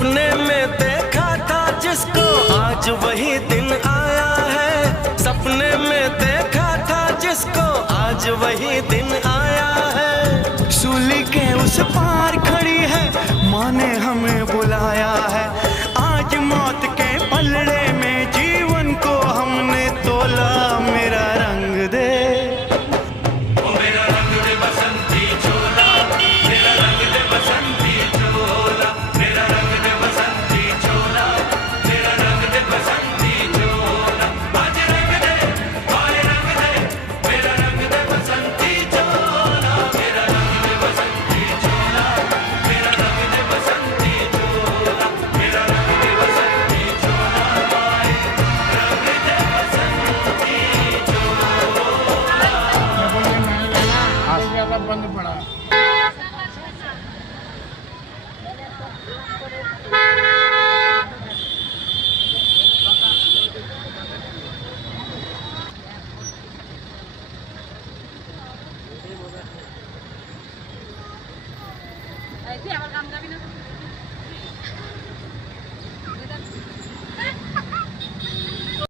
सपने में देखा था जिसको आज वही दिन आया है। सपने में देखा था जिसको आज वही दिन